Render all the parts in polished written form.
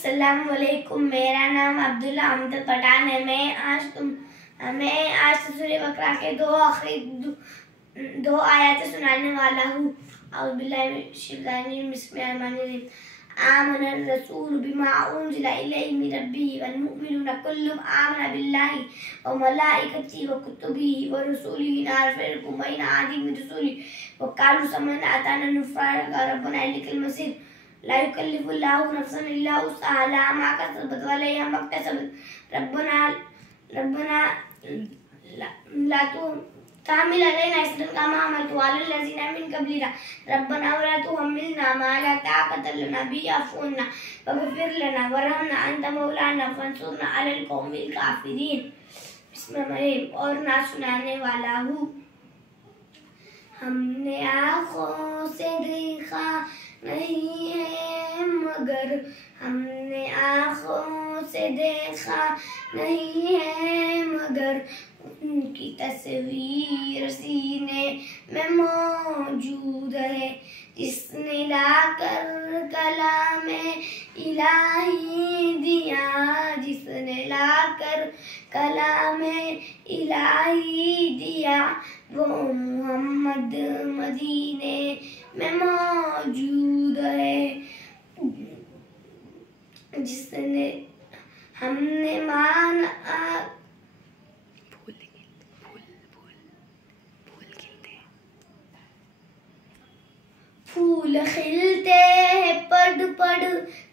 अस्सलाम वालेकुम। मेरा नाम अब्दुल्ला अहमद पठान है। मैं आज सूरह बकरा के दो आयतें सुनाने वाला हूँ। औज़ु बिल्लाहि मिनश शैतानिर रजीम। बिस्मिल्लाहिर रहमानिर रहीम। आमनर रसूल बिमा उन्ज़िला इलैहि मिर रब्बिहि वल मुअ्मिनूना कुल्लुन आमना बिल्लाहि व मलाइकतिहि व कुतुबिहि व रुसुलिहि ला नुफ़र्रिक़ु बैना अहदिन मिन रुसुलिहि व क़ालू समिअना व अताअना ग़ुफ़्रानका रब्बना इलैकल मसीर। ला युकल्लिफ़ुल्लाहु नफ़्सन इल्ला वुसअहा लहा मा कसबत व अलैहा मा इक्तसबत। रब्बना ला तहमिल अलैना इसरन कमा हमलतहु अलल लज़ीना मिन क़ब्लिना रब्बना वला तुहम्मिलना मा ला ताक़त लना बिही वाअफ़ु अन्ना वग़फ़िर लना वरहमना अंत मौलाना फ़ंसूरना अलल क़ौमिल काफ़िरीन। बिस्मिल्लाहिर्रहमानिर्रहीम। और ना सुनाने वाला हूँ। हमने आँखों से देखा नहीं है मगर, हमने आँखों से देखा नहीं है मगर, उनकी तस्वीर सीने में मौजूद है। जिसने लाकर कलामे इलाही दिया, जिसने लाकर कलामे इलाही दिया, वो मोहम्मद मदीने में मौजूद है। जिसने हमने माना फूल खिलते हैं पढ़ पढ़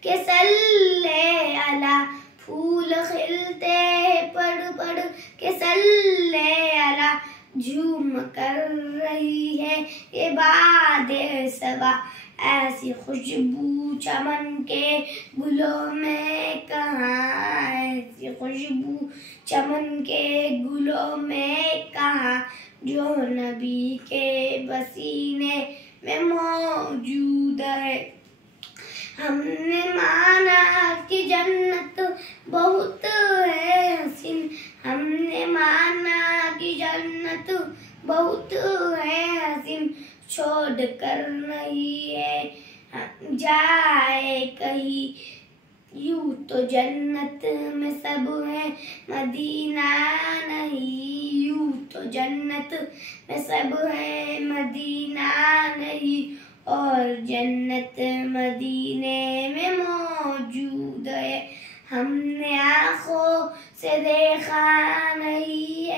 के सल्ले अला, फूल खिलते हैं पढ़ पढ़ के सल्ले अला। झूम कर रही है ये बादे सबा, ऐसी खुशबू चमन के गुलों में कहाँ, ऐसी खुशबू चमन के गुलों में कहाँ, जो नबी के पसीने में मौजूद है। हमने माना कि जन्नत बहुत है हसीन, हमने माना कि जन्नत बहुत है हसीन, छोड़ कर नहीं है जाए कहीं। यूं तो जन्नत में सब है मदीना नहीं, यूं तो जन्नत में सब है मदीना नहीं, और जन्नत मदीने में मौजूद है। हमने आँखों से देखा नहीं है